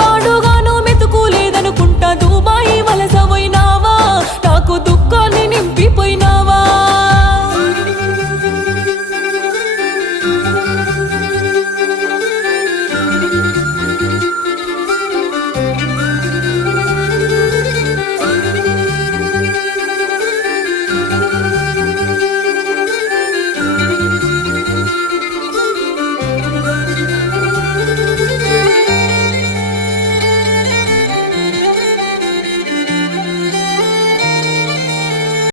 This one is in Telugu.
పాడుగాను మెతుకు లేదనుకుంటా దుబాయ్